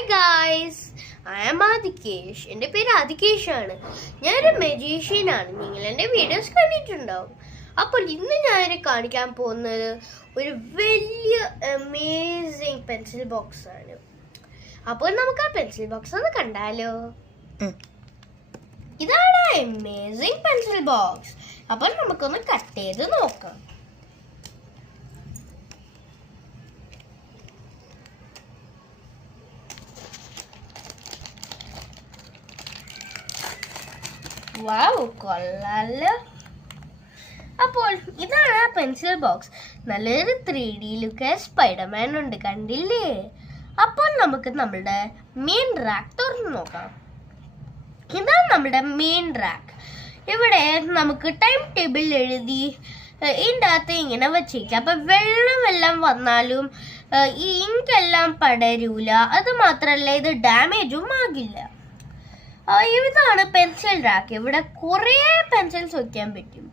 Hi guys, I am Adikesh. എൻ്റെ പേര് ആദികേഷാണ്. ഞാനൊരു മജീഷ്യനാണ്. നിങ്ങൾ എൻ്റെ വീഡിയോസ് കണ്ടിട്ടുണ്ടാവും. അപ്പോൾ ഇന്ന് ഞാൻ കാണിക്കാൻ പോകുന്നത് ഒരു വലിയ അമേസിങ് പെൻസിൽ ബോക്സ് ആണ്. അപ്പോൾ നമുക്ക് ആ പെൻസിൽ ബോക്സ് ഒന്ന് കണ്ടാലോ. ഇതാണ് അമേസിങ് പെൻസിൽ ബോക്സ്. അപ്പോൾ നമുക്കൊന്ന് കട്ട് ചെയ്ത് നോക്കാം. വാവ്, കൊള്ളാലോ. അപ്പോൾ ഇതാണ് ആ പെൻസിൽ ബോക്സ്. നല്ലൊരു 3D ലുക്ക് സ്പൈഡർമാൻ ഉണ്ട്, കണ്ടില്ലേ? അപ്പോൾ നമുക്ക് നമ്മുടെ മെയിൻ റാക്ക് തുറന്നു നോക്കാം. ഇതാണ് നമ്മുടെ മെയിൻ റാക്ക്. ഇവിടെ നമുക്ക് ടൈം ടേബിൾ എഴുതി ഇതിൻ്റെ അകത്ത് ഇങ്ങനെ വെച്ചേക്കാം. അപ്പൊ വെള്ളം വന്നാലും ഈ ഇങ്കെല്ലാം പടരൂല. അത് മാത്രല്ല, ഇത് ഡാമേജും ആകില്ല. ഇതാണ് പെൻസിൽ റാക്ക്. ഇവിടെ കുറേ പെൻസിൽസ് വെക്കാൻ പറ്റും.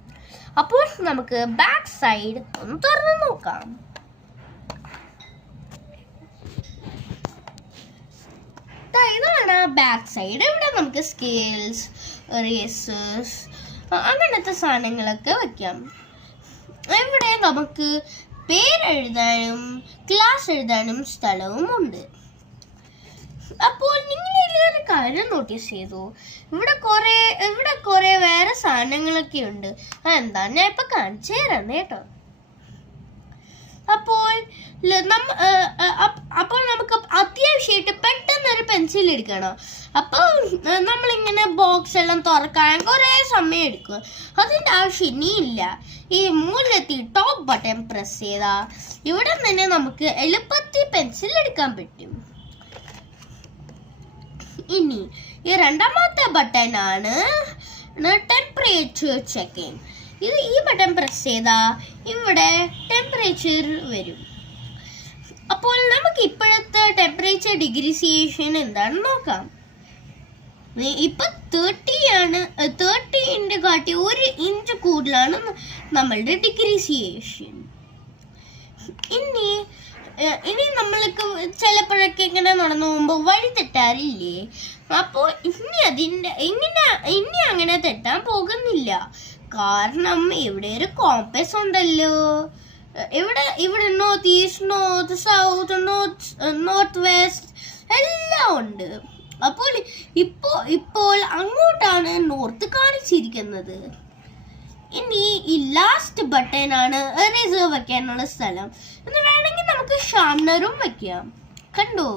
അപ്പോൾ നമുക്ക് ബാക്ക് സൈഡ് ഒന്ന് തുറന്ന് നോക്കാം. ഇതാണ് ബാക്ക് സൈഡ്. ഇവിടെ നമുക്ക് സ്കെയിൽസ്, ഇറേസേഴ്സ്, അങ്ങനത്തെ സാധനങ്ങളൊക്കെ വെക്കാം. ഇവിടെ നമുക്ക് പേരെഴുതാനും ക്ലാസ് എഴുതാനും സ്ഥലവും ഉണ്ട്. അപ്പോൾ നിങ്ങൾ ഒരു കാര്യം നോട്ടീസ് ചെയ്തു, ഇവിടെ കുറെ വേറെ സാധനങ്ങളൊക്കെ ഉണ്ട്. എന്താ ഞാൻ ഇപ്പൊ കാണിച്ചു തരാം കേട്ടോ. അപ്പോൾ നമുക്ക് അത്യാവശ്യമായിട്ട് പെട്ടെന്ന് ഒരു പെൻസിൽ എടുക്കണം. അപ്പോൾ നമ്മളിങ്ങനെ ബോക്സ് എല്ലാം തുറക്കാൻ കുറെ സമയം എടുക്കും. അതിൻ്റെ ആവശ്യം ഇനിയില്ല. ഈ മുകളിലെത്തി ടോപ്പ് ബട്ടൺ പ്രസ് ചെയ്താ ഇവിടെ തന്നെ നമുക്ക് എളുപ്പത്തിൽ പെൻസിൽ എടുക്കാൻ പറ്റും. ഇനി ഈ രണ്ടാമത്തെ ബട്ടൺ ആണ് ടെമ്പറേച്ചർ ചെക്കിങ്. ഈ ബട്ടൺ പ്രസ് ചെയ്താ ഇവിടെ ടെമ്പറേച്ചർ വരും. അപ്പോൾ നമുക്ക് ഇപ്പോഴത്തെ ടെമ്പറേച്ചർ ഡിഗ്രി സെൽഷ്യസ് എന്താണെന്ന് നോക്കാം. ഇപ്പൊ 30 ആണ്. 30 കാട്ടി 1 ഇഞ്ച് കൂടുതലാണ് നമ്മളുടെ ഡിഗ്രി സെൽഷ്യസ്. ഇനി നമ്മൾക്ക് ചിലപ്പോഴൊക്കെ ഇങ്ങനെ നടന്നു പോകുമ്പോൾ വഴി തെറ്റാറില്ലേ? അപ്പോൾ ഇനി അങ്ങനെ തെറ്റാൻ പോകുന്നില്ല. കാരണം ഇവിടെ ഒരു കോമ്പസ് ഉണ്ടല്ലോ. ഇവിടെ north east, north south, north west എല്ലാം ഉണ്ട്. അപ്പോൾ ഇപ്പോൾ അങ്ങോട്ടാണ് നോർത്ത് കാണിച്ചിരിക്കുന്നത്. ഇനി ഈ ലാസ്റ്റ് ബട്ടൺ ആണ് ഇറേസർ വെക്കാനുള്ള സ്ഥലം. എന്ന് വേണമെങ്കിൽ നമുക്ക് ഷാർപ്നറും വെക്കാം. കണ്ടോ?